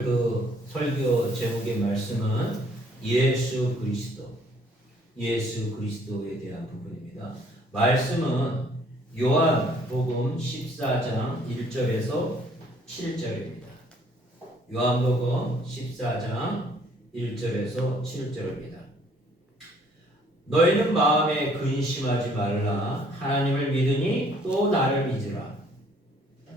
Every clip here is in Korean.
그 설교 제목의 말씀은 예수 그리스도에 대한 부분입니다. 말씀은 요한복음 14장 1절에서 7절입니다. 요한복음 14장 1절에서 7절입니다. 너희는 마음에 근심하지 말라. 하나님을 믿으니 또 나를 믿으라.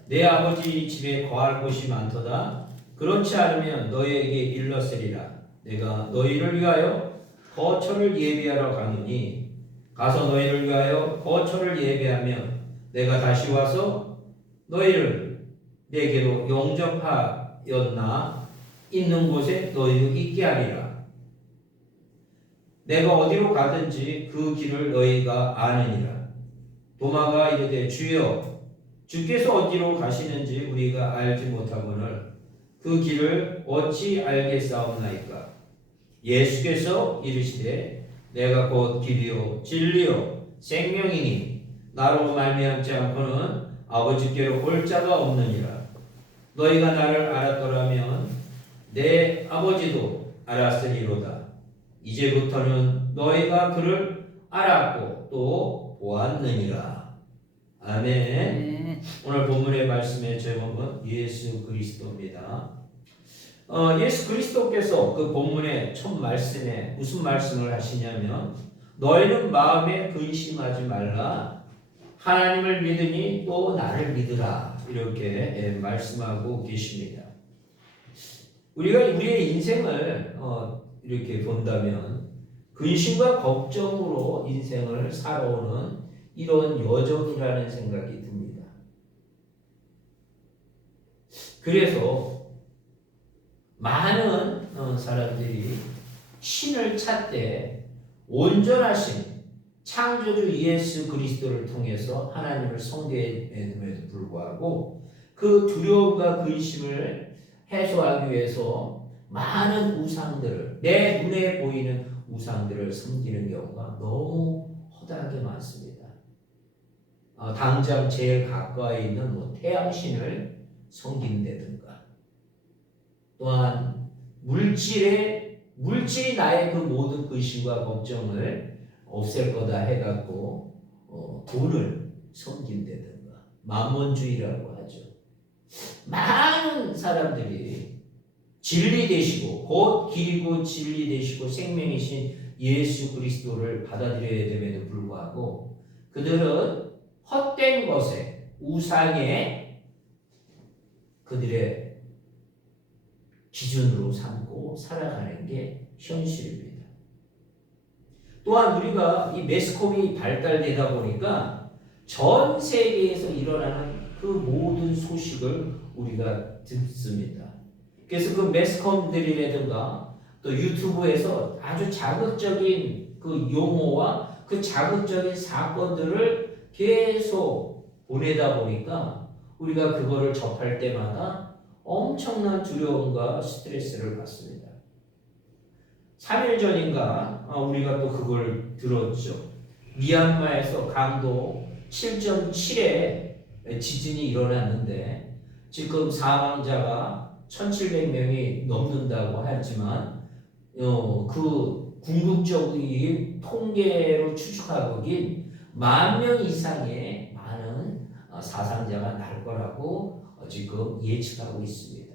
내 아버지 집에 거할 곳이 많도다. 그렇지 않으면 너희에게 일렀으리라. 내가 너희를 위하여 거처를 예비하러 가노니 가서 너희를 위하여 거처를 예비하면 내가 다시 와서 너희를 내게로 용접하였나 있는 곳에 너희도 있게 하리라. 내가 어디로 가든지 그 길을 너희가 아느니라. 도마가 이르되 주여 주께서 어디로 가시는지 우리가 알지 못하거늘 그 길을 어찌 알겠사옵나이까. 예수께서 이르시되 내가 곧 길이요 진리요 생명이니 나로 말미암지 않고는 아버지께로 올 자가 없느니라. 너희가 나를 알았더라면 내 아버지도 알았으리로다. 이제부터는 너희가 그를 알았고 또 보았느니라. 아멘. 네. 오늘 본문의 말씀의 제목은 예수 그리스도입니다. 예수 그리스도께서 그 본문의 첫 말씀에 무슨 말씀을 하시냐면 너희는 마음에 근심하지 말라. 하나님을 믿으니 또 나를 믿으라. 이렇게 말씀하고 계십니다. 우리가 우리의 인생을 이렇게 본다면 근심과 걱정으로 인생을 살아오는 이런 여정이라는 생각이 듭니다. 그래서 많은 사람들이 신을 찾되 온전하신 창조주 예수 그리스도를 통해서 하나님을 섬김에도 불구하고 그 두려움과 근심을 해소하기 위해서 많은 우상들을, 내 눈에 보이는 우상들을 섬기는 경우가 너무 허다하게 많습니다. 당장 제일 가까이 있는 태양신을 섬긴다든가, 또한 물질이 나의 그 모든 근심과 걱정을 없앨 거다 해갖고 돈을 섬긴다든가, 만몬주의라고 하죠. 많은 사람들이 진리 되시고 곧 길이고 진리 되시고 생명이신 예수 그리스도를 받아들여야 됨에도 불구하고 그들은 헛된 것에, 우상에 그들의 기준으로 삼고 살아가는 게 현실입니다. 또한 우리가 이 매스컴이 발달되다 보니까 전 세계에서 일어나는 그 모든 소식을 우리가 듣습니다. 그래서 그 매스컴들이라든가 또 유튜브에서 아주 자극적인 그 용어와 그 자극적인 사건들을 계속 보내다 보니까 우리가 그거를 접할 때마다 엄청난 두려움과 스트레스를 받습니다. 3일 전인가 우리가 또 그걸 들었죠. 미얀마에서 강도 7.7의 지진이 일어났는데 지금 사망자가 1,700명이 넘는다고 하지만 그 궁극적인 통계로 추측하기엔 10,000명 이상의 많은 사상자가 날 거라고 지금 예측하고 있습니다.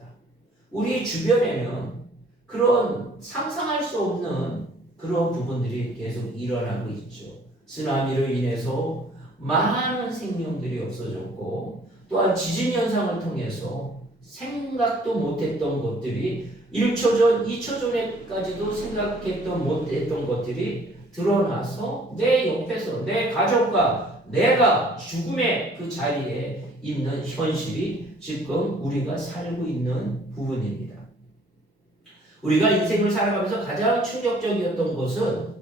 우리 주변에는 그런 상상할 수 없는 그런 부분들이 계속 일어나고 있죠. 쓰나미로 인해서 많은 생명들이 없어졌고, 또한 지진 현상을 통해서 생각도 못했던 것들이 1초 전, 2초 전에까지도 생각했던 못했던 것들이 드러나서 내 옆에서 내 가족과 내가 죽음의 그 자리에 있는 현실이 지금 우리가 살고 있는 부분입니다. 우리가 인생을 살아가면서 가장 충격적이었던 것은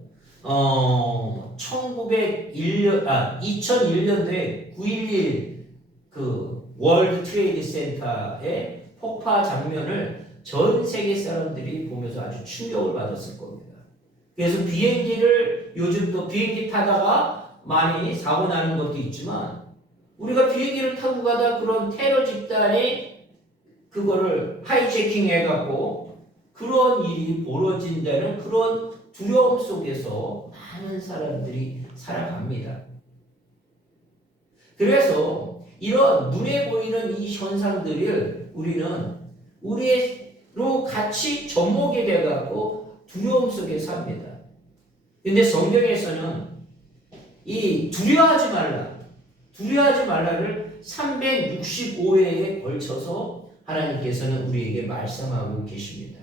2001년도에 9.11 그 월드 트레이드 센터의 폭파 장면을 전 세계 사람들이 보면서 아주 충격을 받았을 겁니다. 그래서 요즘 또 비행기 타다가 많이 사고 나는 것도 있지만 우리가 비행기를 타고 가다 그런 테러 집단이 그거를 하이제킹 해갖고 그런 일이 벌어진다는 그런 두려움 속에서 많은 사람들이 살아갑니다. 그래서 이런 눈에 보이는 이 현상들을 우리는 우리로 같이 접목이 돼갖고 두려움 속에 삽니다. 근데 성경에서는 이 두려워하지 말라를 365회에 걸쳐서 하나님께서는 우리에게 말씀하고 계십니다.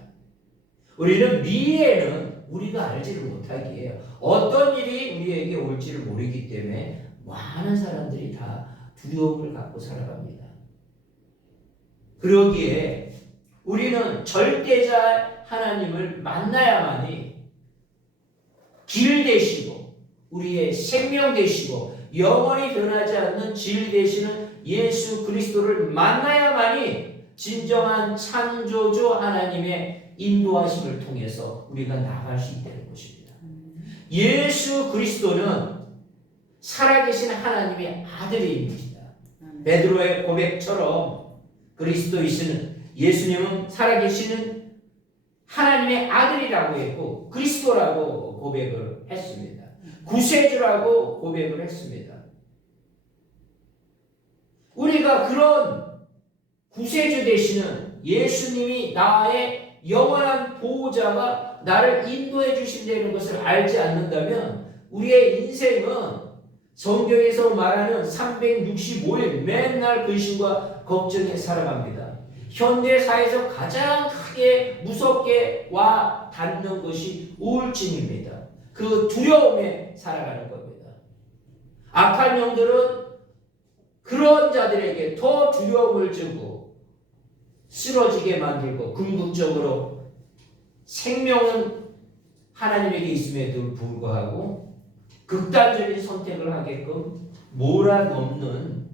우리는 미래에는 우리가 알지를 못하기에 어떤 일이 우리에게 올지를 모르기 때문에 많은 사람들이 다 두려움을 갖고 살아갑니다. 그러기에 우리는 절대자 하나님을 만나야만이 길 되시고 우리의 생명 되시고 영원히 변하지 않는 질 되시는 예수 그리스도를 만나야만이 진정한 창조주 하나님의 인도하심을 통해서 우리가 나갈 수 있다는 것입니다. 예수 그리스도는 살아계신 하나님의 아들입니다. 베드로의 고백처럼 그리스도이시는 예수님은 살아계시는 하나님의 아들이라고 했고 그리스도라고 고백을 했습니다. 구세주라고 고백을 했습니다. 우리가 그런 구세주 되시는 예수님이 나의 영원한 보호자가 나를 인도해 주신다는 것을 알지 않는다면 우리의 인생은 성경에서 말하는 365일 맨날 근심과 걱정에 살아갑니다. 현대사에서 가장 크게 무섭게 와 닿는 것이 우울증입니다. 그 두려움에 살아가는 겁니다. 악한 영들은 그런 자들에게 더 두려움을 주고 쓰러지게 만들고 궁극적으로 생명은 하나님에게 있음에도 불구하고 극단적인 선택을 하게끔 몰아넣는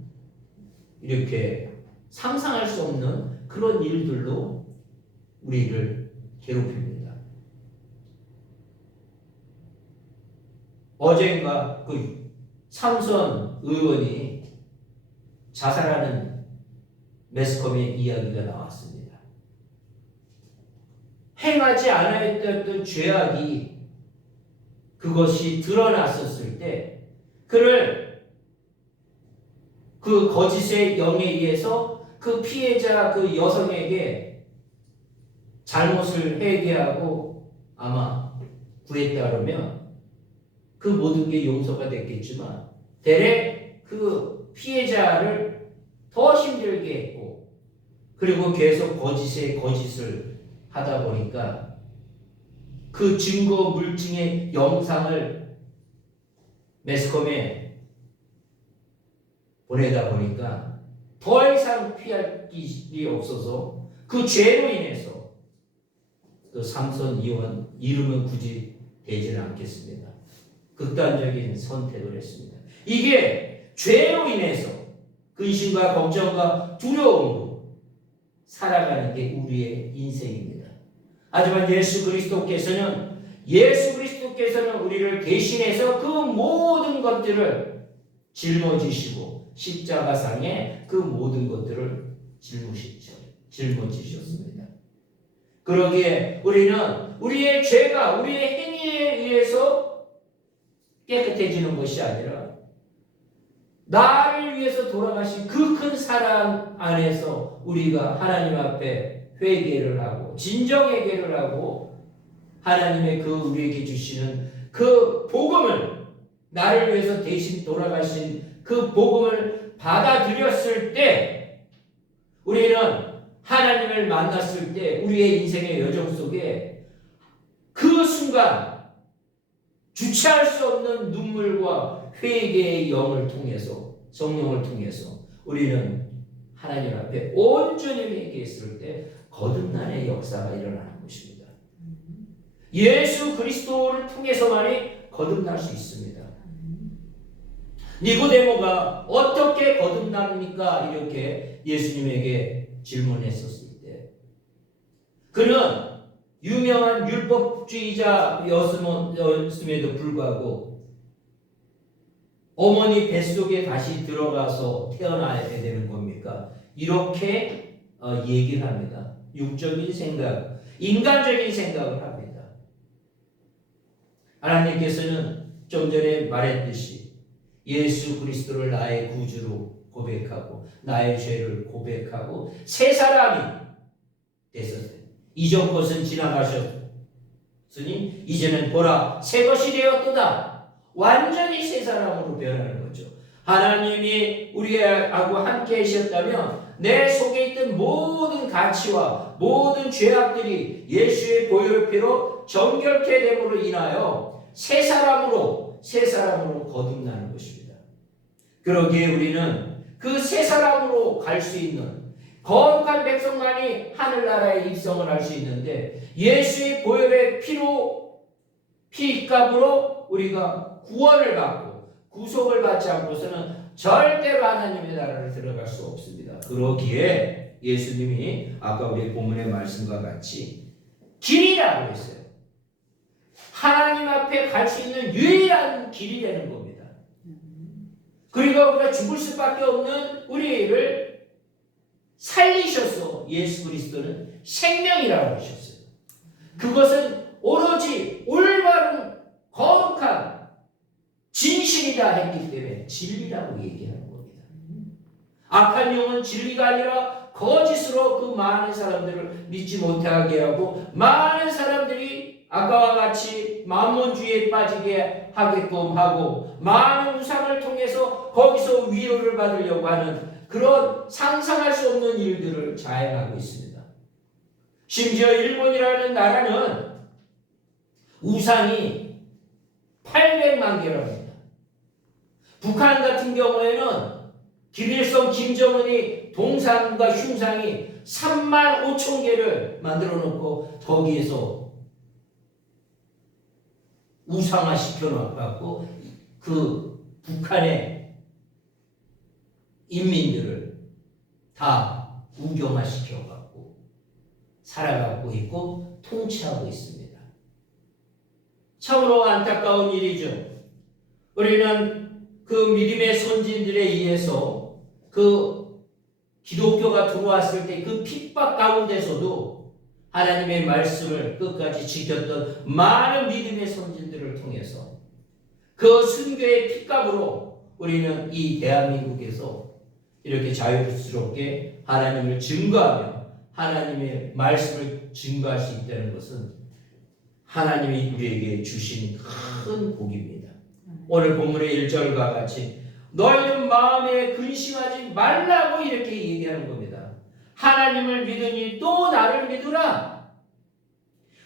이렇게 상상할 수 없는 그런 일들로 우리를 괴롭힙니다. 어젠가 그 삼선 의원이 자살하는 매스컴의 이야기가 나왔습니다. 행하지 않아야 했던 죄악이 그것이 드러났었을 때 그를 그 거짓의 영에 의해서 그 피해자 그 여성에게 잘못을 회개하고 아마 구했다 그러면 그 모든 게 용서가 됐겠지만 대략 그 피해자를 더 힘들게 했고 그리고 계속 거짓에 거짓을 하다 보니까 그 증거 물증의 영상을 매스컴에 보내다 보니까 더 이상 피할 길이 없어서 그 죄로 인해서 그 삼선 의원 이름은 굳이 대지는 않겠습니다. 극단적인 선택을 했습니다. 이게 죄로 인해서 근심과 걱정과 두려움으로 살아가는 게 우리의 인생입니다. 하지만 예수 그리스도께서는 우리를 대신해서 그 모든 것들을 짊어지시고 십자가상에 그 모든 것들을 짊어지셨습니다. 그러기에 우리는 우리의 죄가 우리의 행위에 의해서 깨끗해지는 것이 아니라 나를 위해서 돌아가신 그 큰 사랑 안에서 우리가 하나님 앞에 회개를 하고 진정 회개를 하고 하나님의 그 우리에게 주시는 그 복음을 나를 위해서 대신 돌아가신 그 복음을 받아들였을 때 우리는 하나님을 만났을 때 우리의 인생의 여정 속에 그 순간 주체할 수 없는 눈물과 회개의 영을 통해서 성령을 통해서 우리는 하나님 앞에 온전히 회개했을 때 거듭남의 역사가 일어나는 것입니다. 예수 그리스도를 통해서만이 거듭날 수 있습니다. 니고데모가 어떻게 거듭납니까? 이렇게 예수님에게 질문했었을 때 그는 유명한 율법주의자였음에도 불구하고 어머니 뱃속에 다시 들어가서 태어나야 되는 겁니까? 이렇게 얘기를 합니다. 육적인 생각, 인간적인 생각을 합니다. 하나님께서는 좀 전에 말했듯이 예수 그리스도를 나의 구주로 고백하고 나의 죄를 고백하고 새 사람이 됐었어요. 이전 것은 지나가셨으니 이제는 보라 새 것이 되었도다. 완전히 새 사람으로 변하는 거죠. 하나님이 우리하고 함께 하셨다면 내 속에 있던 모든 가치와 모든 죄악들이 예수의 보혈의 피로 정결케 됨으로 인하여 새 사람으로 거듭나는 것입니다. 그러기에 우리는 그 새 사람으로 갈 수 있는 거룩한 백성만이 하늘나라에 입성을 할 수 있는데 예수의 보혈의 피값으로 우리가 구원을 받고 구속을 받지 않고서는 절대로 하나님의 나라를 들어갈 수 없습니다. 그러기에 예수님이 아까 우리 본문의 말씀과 같이 길이라고 했어요. 하나님 앞에 갈 수 있는 유일한 길이 되는 겁니다. 그리고 우리가 죽을 수밖에 없는 우리를 살리셔서 예수 그리스도는 생명이라고 하셨어요. 그것은 오로지 올바른 거룩한 진실이다 했기 때문에 진리라고 얘기하는 겁니다. 악한 영은 진리가 아니라 거짓으로 그 많은 사람들을 믿지 못하게 하고 많은 사람들이 아까와 같이 만몬주의에 빠지게 하게끔 하고 많은 우상을 통해서 거기서 위로를 받으려고 하는 그런 상상할 수 없는 일들을 자행하고 있습니다. 심지어 일본이라는 나라는 우상이 800만 개랍니다. 북한 같은 경우에는 김일성, 김정은이 동상과 흉상이 3만 5천 개를 만들어 놓고 거기에서 우상화 시켜놓고 그 북한의 인민들을 다 우경화 시켜갖고 살아가고 있고 통치하고 있습니다. 참으로 안타까운 일이죠. 우리는 그 믿음의 선진들에 의해서 그 기독교가 들어왔을 때 그 핍박 가운데서도 하나님의 말씀을 끝까지 지켰던 많은 믿음의 선진들을 통해서 그 순교의 핏값으로 우리는 이 대한민국에서 이렇게 자유스럽게 하나님을 증거하며 하나님의 말씀을 증거할 수 있다는 것은 하나님이 우리에게 주신 큰 복입니다. 오늘 본문의 1절과 같이 너희는 마음에 근심하지 말라고 이렇게 얘기하는 겁니다. 하나님을 믿으니 또 나를 믿으라.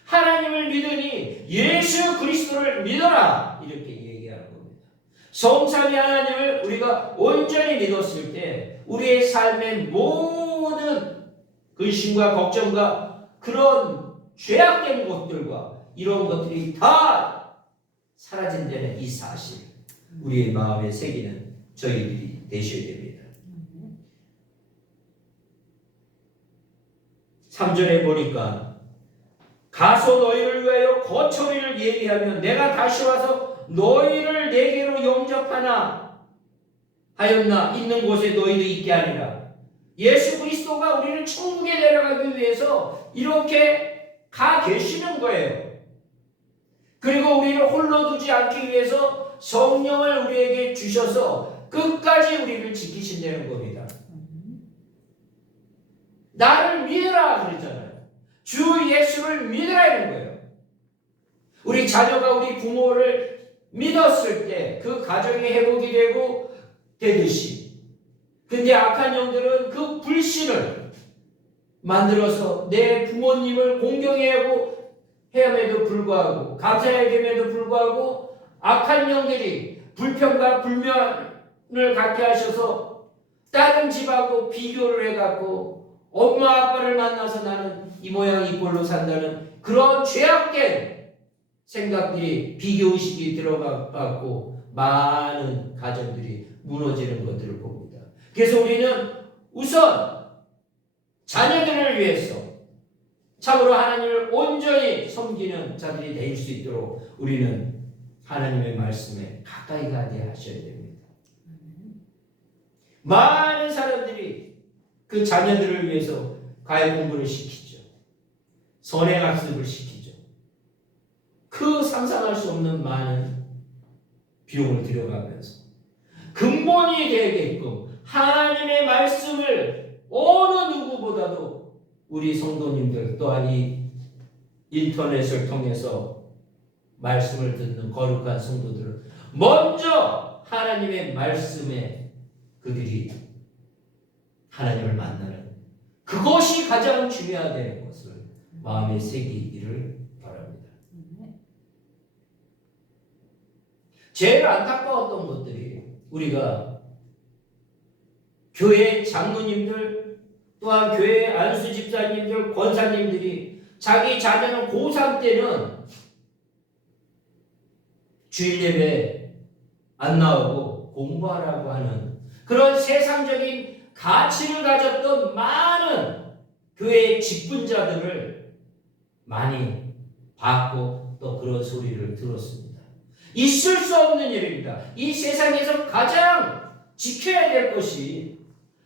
하나님을 믿으니 예수 그리스도를 믿어라. 이렇게 얘기하는 겁니다. 성삼위 하나님을 우리가 온전히 믿었을 때 우리의 삶의 모든 근심과 걱정과 그런 죄악된 것들과 이런 것들이 다 사라진다는 이 사실, 우리의 마음에 새기는 저희들이 되셔야 됩니다. 3절에 보니까 가서 너희를 위하여 거처리를 예비하면 내가 다시 와서 너희를 내게로 영접하나 하였나 있는 곳에 너희도 있게 하리라. 예수 그리스도가 우리를 천국에 데려가기 위해서 이렇게 가 계시는 거예요. 그리고 우리를 홀로 두지 않기 위해서 성령을 우리에게 주셔서 끝까지 우리를 지키신다는 겁니다. 나를 믿으라 그랬잖아요. 주 예수를 믿으라 이런 거예요. 우리 자녀가 우리 부모를 믿었을 때 그 가정이 회복이 되듯이, 근데 악한 영들은 그 불신을 만들어서 내 부모님을 공경해하고 해함에도 불구하고 감사함에도 불구하고 악한 영들이 불평과 불면을 갖게 하셔서 다른 집하고 비교를 해갖고 엄마 아빠를 만나서 나는 이 모양 이 꼴로 산다는 그런 죄악된 생각들이 비교의식이 들어가고 많은 가정들이 무너지는 것들을 봅니다. 그래서 우리는 우선 자녀들을 위해서 참으로 하나님을 온전히 섬기는 자들이 될 수 있도록 우리는 하나님의 말씀에 가까이 가게 하셔야 됩니다. 많은 사람들이 그 자녀들을 위해서 과외 공부를 시키죠. 선행학습을 시키죠. 그 상상할 수 없는 많은 비용을 들여가면서 근본이 되게끔 하나님의 말씀을 어느 누구보다도 우리 성도님들 또한 이 인터넷을 통해서 말씀을 듣는 거룩한 성도들은 먼저 하나님의 말씀에 그들이 하나님을 만나는 그것이 가장 중요하다는 것을 마음에 새기기를 바랍니다. 제일 안타까웠던 것들이 우리가 교회 장로님들 또한 교회 안수 집사님들 권사님들이 자기 자녀는 고3 때는 주일 예배 안 나오고 공부하라고 하는 그런 세상적인 가치를 가졌던 많은 교회의 직분자들을 많이 봤고 또 그런 소리를 들었습니다. 있을 수 없는 일입니다. 이 세상에서 가장 지켜야 될 것이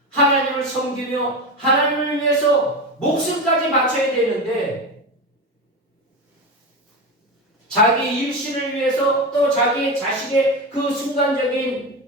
하나님을 섬기며 하나님을 위해서 목숨까지 바쳐야 되는데 자기 일신을 위해서 또 자기 자식의 그 순간적인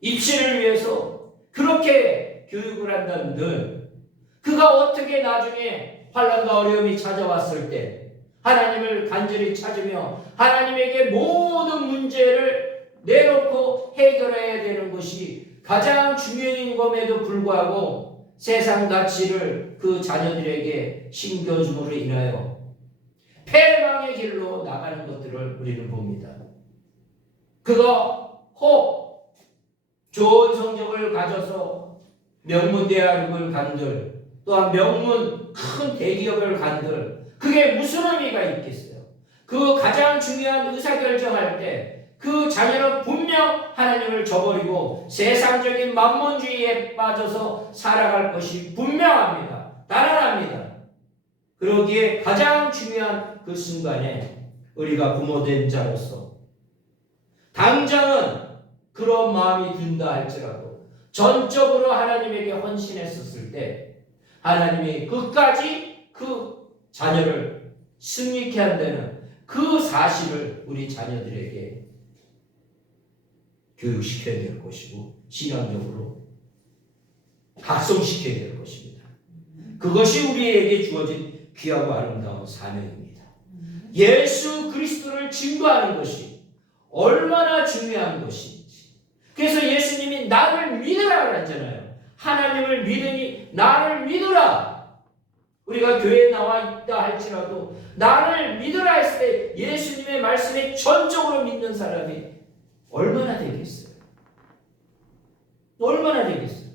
입신을 위해서 그렇게 교육을 한다는들 그가 어떻게 나중에 환난과 어려움이 찾아왔을 때 하나님을 간절히 찾으며 하나님에게 모든 문제를 내놓고 해결해야 되는 것이 가장 중요한 것에도 불구하고 세상 가치를 그 자녀들에게 심겨줌으로 인하여 패망의 길로 나가는 것들을 우리는 봅니다. 그거 혹 좋은 성적을 가져서 명문대학을 간들 또한 명문 큰 대기업을 간들 그게 무슨 의미가 있겠어요? 그 가장 중요한 의사결정할 때 그 자녀는 분명 하나님을 저버리고 세상적인 만몬주의에 빠져서 살아갈 것이 분명합니다. 단언합니다. 그러기에 가장 중요한 그 순간에 우리가 부모된 자로서 당장은 그런 마음이 든다 할지라도 전적으로 하나님에게 헌신했었을 때 하나님이 끝까지 그 자녀를 승리케 한다는 그 사실을 우리 자녀들에게 교육시켜야 될 것이고 신앙적으로 각성시켜야 될 것입니다. 그것이 우리에게 주어진 귀하고 아름다운 사명입니다. 예수 그리스도를 증거하는 것이 얼마나 중요한 것인지. 그래서 예수님이 나를 믿으라 그랬잖아요. 하나님을 믿으니 나를 믿으라. 우리가 교회에 나와 있다 할지라도 나를 믿으라 했을 때 예수님의 말씀에 전적으로 믿는 사람이 얼마나 되겠어요? 얼마나 되겠어요?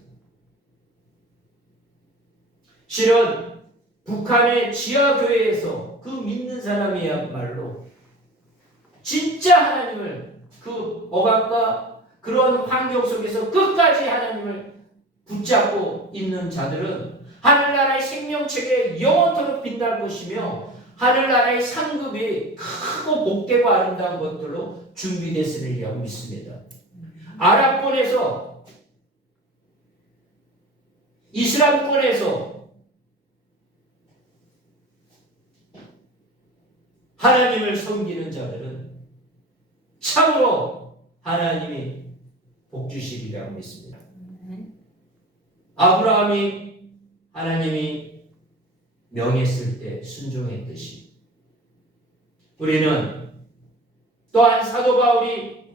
실은 북한의 지하교회에서 그 믿는 사람이야말로 진짜 하나님을 그 억압과 그런 환경 속에서 끝까지 하나님을 붙잡고 있는 자들은 하늘나라의 생명책에 영원토록 빛날 것이며 하늘나라의 상급이 크고 복되고 아름다운 것들로 준비됐으리라고 믿습니다. 아랍권에서 이슬람권에서 하나님을 섬기는 자들은 참으로 하나님이 복 주시리라고 믿습니다. 아브라함이 하나님이 명했을 때 순종했듯이 우리는 또한 사도 바울이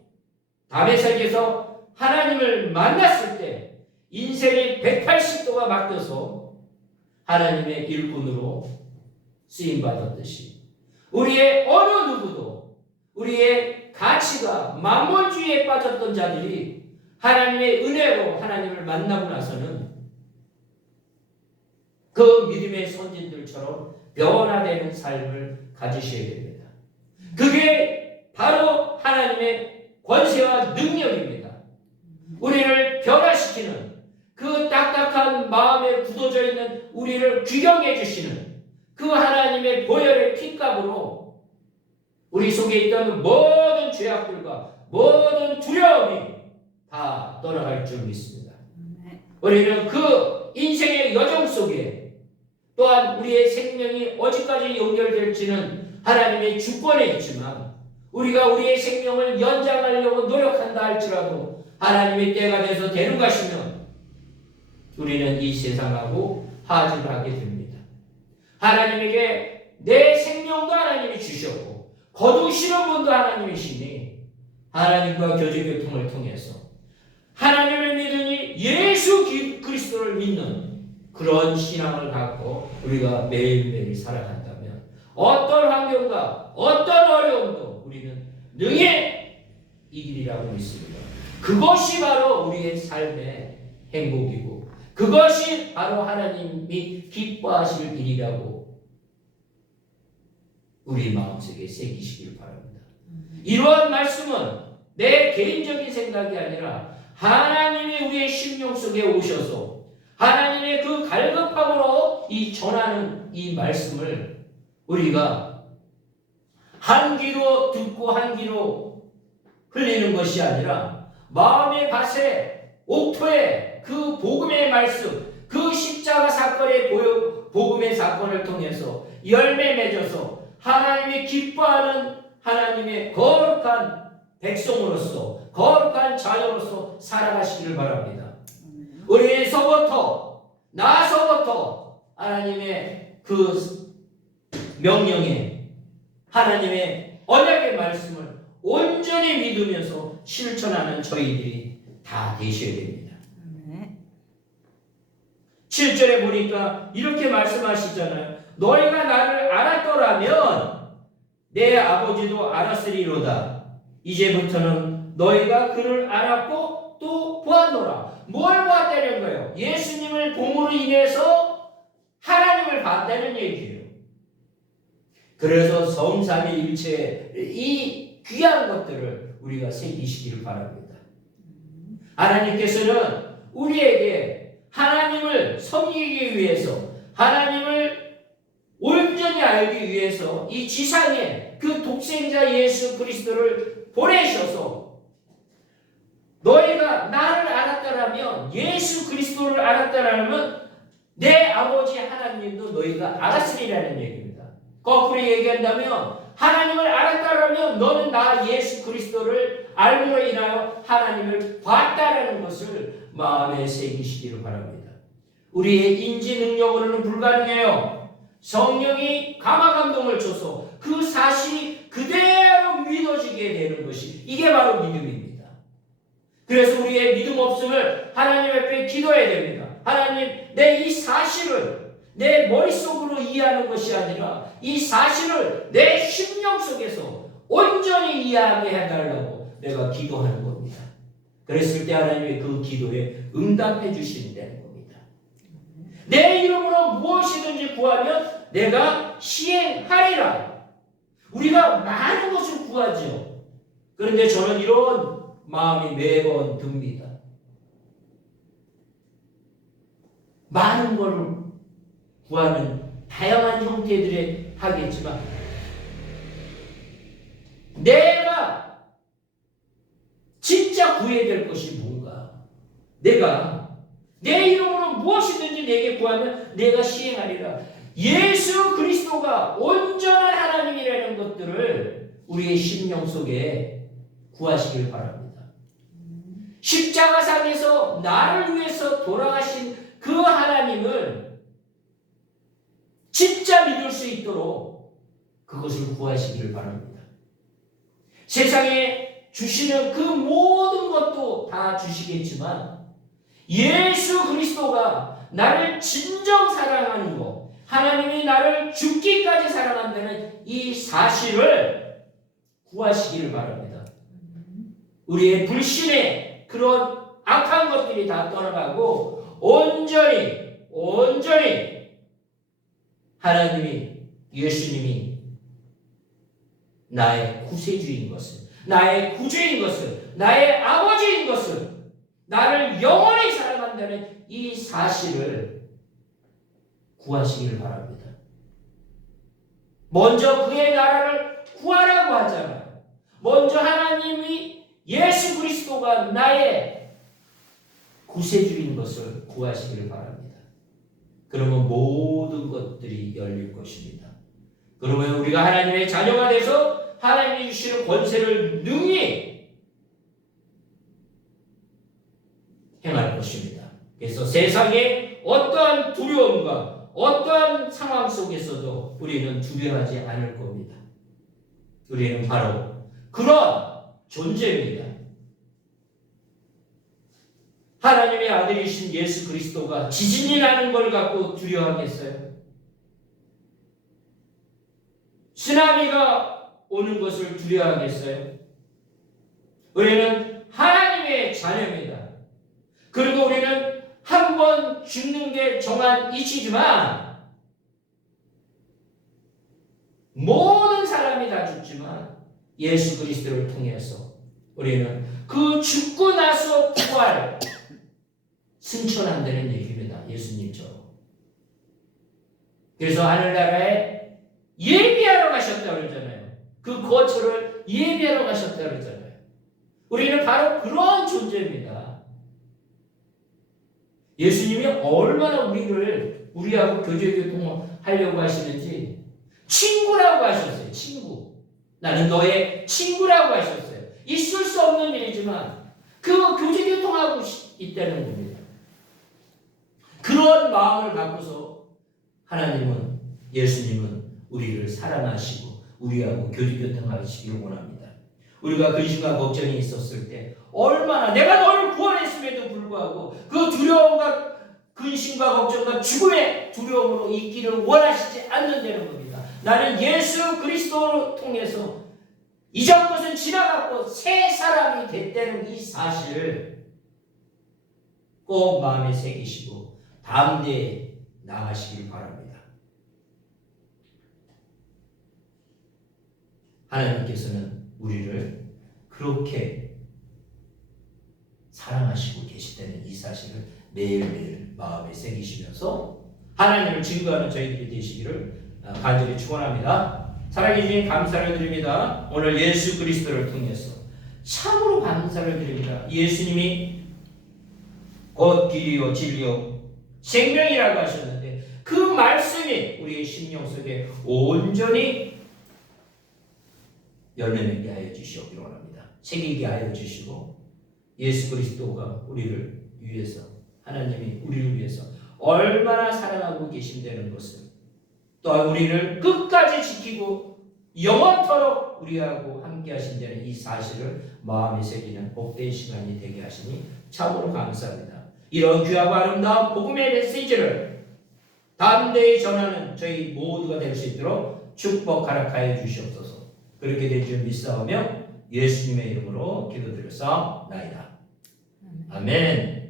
다메섹에서 하나님을 만났을 때 인생의 180도가 바뀌어서 하나님의 일꾼으로 쓰임받았듯이 우리의 어느 누구도 우리의 가치가 만몬주의에 빠졌던 자들이 하나님의 은혜로 하나님을 만나고 나서는 그 믿음의 선진들처럼 변화되는 삶을 가지셔야 됩니다. 그게 바로 하나님의 권세와 능력입니다. 우리를 변화시키는 그 딱딱한 마음에 굳어져 있는 우리를 귀경해 주시는 그 하나님의 보혈의 피값으로 우리 속에 있던 모든 죄악들과 모든 두려움이 다 떠나갈 줄 믿습니다. 우리는 그 인생의 여정 속에 또한 우리의 생명이 어디까지 연결될지는 하나님의 주권에 있지만 우리가 우리의 생명을 연장하려고 노력한다 할지라도 하나님의 때가 돼서 데려가시면 우리는 이 세상하고 하중을 하게 됩니다. 하나님에게 내 생명도 하나님이 주셨고 거두시는 분도 하나님이시니 하나님과 교제교통을 통해서 하나님을 믿으니 예수 그리스도를 믿는 그런 신앙을 갖고 우리가 매일매일 살아간다면 어떤 환경과 어떤 어려움도 우리는 능히 이기리라고 믿습니다. 그것이 바로 우리의 삶의 행복이고 그것이 바로 하나님이 기뻐하실 일이라고 우리 마음속에 새기시길 바랍니다. 이러한 말씀은 내 개인적인 생각이 아니라 하나님이 우리의 심령 속에 오셔서 하나님의 그 갈급함으로 이 전하는 이 말씀을 우리가 한 귀로 듣고 한 귀로 흘리는 것이 아니라 마음의 밭에 옥토에 그 복음의 말씀 그 십자가 사건의 복음의 사건을 통해서 열매 맺어서 하나님이 기뻐하는 하나님의 거룩한 백성으로서 거룩한 자녀로서 살아가시기를 바랍니다. 우리에서부터 나서부터 하나님의 그 명령에 하나님의 언약의 말씀을 온전히 믿으면서 실천하는 저희들이 다 되셔야 됩니다. 7절에 보니까 이렇게 말씀하시잖아요. 너희가 나를 알았더라면 내 아버지도 알았으리로다. 이제부터는 너희가 그를 알았고 또 보았노라. 뭘 보았다는 거예요? 예수님을 봄으로 인해서 하나님을 봤다는 얘기예요. 그래서 성삼위일체 이 귀한 것들을 우리가 새기시기를 바랍니다. 하나님께서는 우리에게 하나님을 섬기기 위해서 하나님을 온전히 알기 위해서 이 지상에 그 독생자 예수 그리스도를 보내셔서 너희가 나를 알았다라면 예수 그리스도를 알았다라면 내 아버지 하나님도 너희가 알았으리라는 얘기입니다. 거꾸로 얘기한다면 하나님을 알았다라면 너는 나 예수 그리스도를 알므로 인하여 하나님을 봤다라는 것을 마음에 새기시기를 바랍니다. 우리의 인지 능력으로는 불가능해요. 성령이 감화 감동을 줘서 그 사실이 그대로 믿어지게 되는 것이 이게 바로 믿음입니다. 그래서 우리의 믿음 없음을 하나님 앞에 기도해야 됩니다. 하나님, 내 이 사실을 내 머릿속으로 이해하는 것이 아니라 이 사실을 내 심령 속에서 온전히 이해하게 해달라고 내가 기도하는 겁니다. 그랬을 때 하나님의 그 기도에 응답해 주신다는 겁니다. 내 이름으로 무엇이든지 구하면 내가 시행하리라. 우리가 많은 것을 구하죠. 그런데 저는 이런 마음이 매번 듭니다. 많은 걸 구하는 다양한 형태들의 하겠지만 내가 진짜 구해야 될 것이 뭔가? 내가 내 이름으로 무엇이든지 내게 구하면 내가 시행하리라. 예수 그리스도가 온전한 하나님이라는 것들을 우리의 심령 속에 구하시길 바랍니다. 십자가상에서 나를 위해서 돌아가신 그 하나님을 진짜 믿을 수 있도록 그것을 구하시기를 바랍니다. 세상에 주시는 그 모든 것도 다 주시겠지만 예수 그리스도가 나를 진정 사랑하는 것, 하나님이 나를 죽기까지 사랑한다는 이 사실을 구하시기를 바랍니다. 우리의 불신의 그런 악한 것들이 다 떠나가고 온전히 하나님이 예수님이 나의 구세주인 것을, 나의 구주인 것을, 나의 아버지인 것을, 나를 영원히 사랑한다는 이 사실을 구하시기를 바랍니다. 먼저 그의 나라를 구하라고 하잖아요. 먼저 하나님이 예수 그리스도가 나의 구세주인 것을 구하시기를 바랍니다. 그러면 모든 것들이 열릴 것입니다. 그러면 우리가 하나님의 자녀가 돼서 하나님이 주시는 권세를 능히 행할 것입니다. 그래서 세상의 어떠한 두려움과 어떠한 상황 속에서도 우리는 두려워하지 않을 겁니다. 우리는 바로 그런 존재입니다. 하나님의 아들이신 예수 그리스도가 지진이 나는 걸 갖고 두려워하겠어요? 쓰나미가 오는 것을 두려워하겠어요? 우리는 하나님의 자녀입니다. 그리고 우리는 한 번 죽는 게 정한 이치지만 모든 사람이 다 죽지만 예수 그리스도를 통해서 우리는 그 죽고 나서 부활 승천한다는 얘기입니다. 예수님처럼. 그래서 하늘나라에 예비하러 가셨다 그러잖아요. 그 거처를 예비하러 가셨다 그러잖아요. 우리는 바로 그런 존재입니다. 예수님이 얼마나 우리하고 교제교통하려고 하시는지 친구라고 하셨어요. 친구. 나는 너의 친구라고 하셨어요. 있을 수 없는 일이지만 그 교제교통하고 있다는 겁니다. 그런 마음을 갖고서 하나님은, 예수님은 우리를 사랑하시고 우리하고 교제교통하시기를 원합니다. 우리가 근심과 걱정이 있었을 때 얼마나 내가 너를 구원했음에도 불구하고 그 두려움과 근심과 걱정과 죽음의 두려움으로 있기를 원하시지 않는다는 겁니다. 나는 예수 그리스도를 통해서 이전 것은 지나갔고 새 사람이 됐다는 이 사실을 꼭 마음에 새기시고 다음 대에 나가시길 바랍니다. 하나님께서는 우리를 그렇게 사랑하시고 계시다는 이 사실을 매일매일 마음에 새기시면서 하나님을 증거하는 저희들이 되시기를 간절히 축원합니다. 사랑해 주신 감사를 드립니다. 오늘 예수 그리스도를 통해서 참으로 감사를 드립니다. 예수님이 곧 길이요 진리요 생명이라고 하셨는데 그 말씀이 우리의 심령 속에 온전히 열매 맺게 하여 주시옵기를 원합니다. 새기게 하여 주시고 예수 그리스도가 우리를 위해서, 하나님이 우리를 위해서 얼마나 사랑하고 계신다는 것을, 또 우리를 끝까지 지키고 영원토록 우리하고 함께 하신다는 이 사실을 마음에 새기는 복된 시간이 되게 하시니 참으로 감사합니다. 이런 귀하고 아름다운 복음의 메시지를 다음 대에 전하는 저희 모두가 될 수 있도록 축복 허락하여 주시옵소서. 그렇게 될 줄 믿사오며 예수님의 이름으로 기도드렸사옵나이다. 아멘.